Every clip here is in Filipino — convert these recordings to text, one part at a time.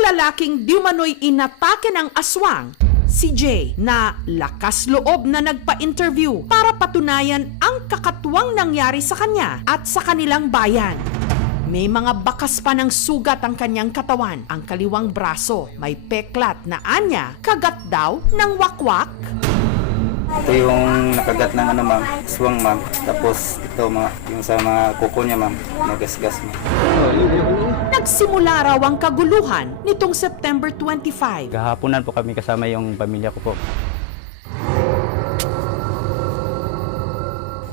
lalaking di umano'y inatake ng aswang, si Jay na lakas loob na nagpa-interview para patunayan ang kakatuwang nangyari sa kanya at sa kanilang bayan. May mga bakas pa ng sugat ang kanyang katawan. Ang kaliwang braso may peklat na anya, kagat daw ng wakwak. Ito yung nakagat ng ano ma'am, swang ma'am. Tapos ito mga, yung sa mga kuko niya ma'am, nagasgas ma'am. Nagsimula raw ang kaguluhan nitong September 25. Gahaponan po kami kasama yung pamilya ko po.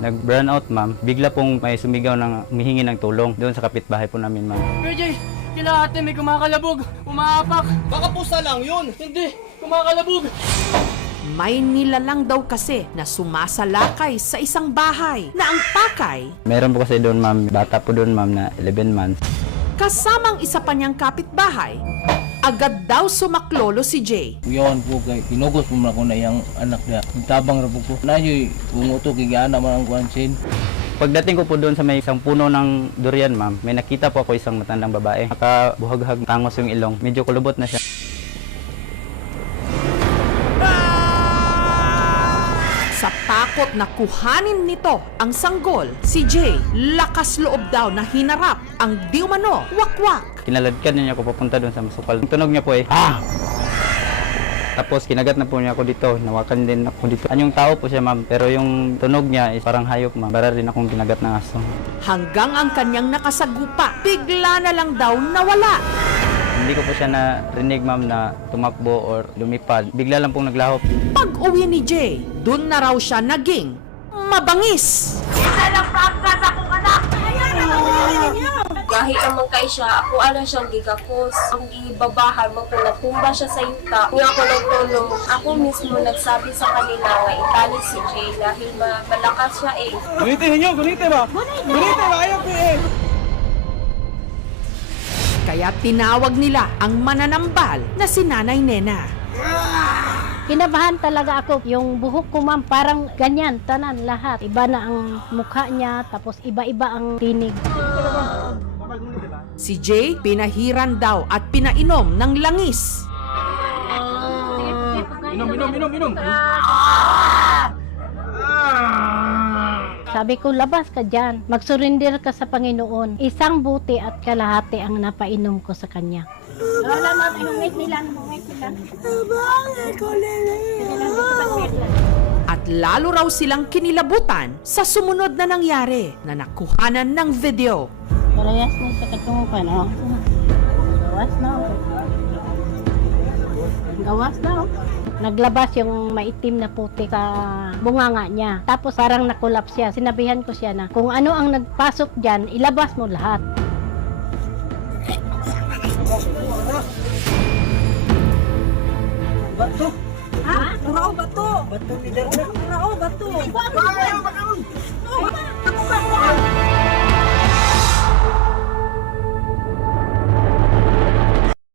Nag-burn out ma'am. Bigla pong may sumigaw ng humihingi ng tulong doon sa kapitbahay po namin ma'am. PJ, kila ate may kumakalabog, umaapak. Baka pusa lang yun. Hindi, kumakalabog. May nilalang daw kasi na sumasalakay sa isang bahay na ang pakay Meron po kasi doon ma'am, bata po doon ma'am na 11 months. kasamang isa pa niyang kapitbahay. Agad daw sumaklolo si Jay. Kuyawan po kay kinugos mo ko na yung anak niya. Tabang ra po ko. Na yoy bumuto kay gana man ang kuansin. Pagdating ko po doon sa may isang puno ng durian ma'am, may nakita po ako isang matandang babae. Nakabuhag-hag tangos yung ilong. Medyo kulubot na siya. Takot na kuhanin nito ang sanggol, si Jay lakas loob daw na hinarap ang di umano wakwak. Kinaladkad niya ako papunta doon sa masukal. Ang tunog niya po eh, ah! Tapos kinagat na po niya ako dito, nawakan din ako dito. Anyong tao po siya ma'am, pero yung tunog niya is parang hayop ma'am. Para rin akong kinagat ng aso. Hanggang ang kanyang nakasagupa, bigla na lang daw nawala. Hindi ko po siya narinig ma'am na tumakbo or lumipad. Bigla lang pong naglahop. Pag uwi ni Jay, dun na raw siya naging mabangis. Gahi naman kay siya, ako ano siyang gigakos. Ang ibabahan mo kung natumba siya sa yuta. Nga ako nagtulong, ako mismo nagsabi sa kanila nga itali si Jay dahil ma- malakas siya eh. Gunitin niyo, gunitin ba? Gunitin ba ayaw ko eh. Kaya tinawag nila ang mananambal na si Nanay Nena. Kinabahan talaga ako. Yung buhok ko ma'am, parang ganyan, tanan lahat. Iba na ang mukha niya, tapos iba-iba ang tinig. Si Jay pinahiran daw at pinainom ng langis. Inom, inom, inom, inom. Sabi ko, labas ka dyan. Mag-surrender ka sa Panginoon. Isang buti at kalahati ang napainom ko sa kanya. Wala na, wait nila, wait nila. At lalo raw silang kinilabutan sa sumunod na nangyari na nakuhanan ng video. Parehas na sa katungpan, oh. Gawas na, oh. Gawas na, oh. Naglabas yung maitim na puti sa bunganga niya. Tapos parang nakulap siya. Sinabihan ko siya na kung ano ang nagpasok dyan, ilabas mo lahat. Bato ni Darna. Bato. Bato.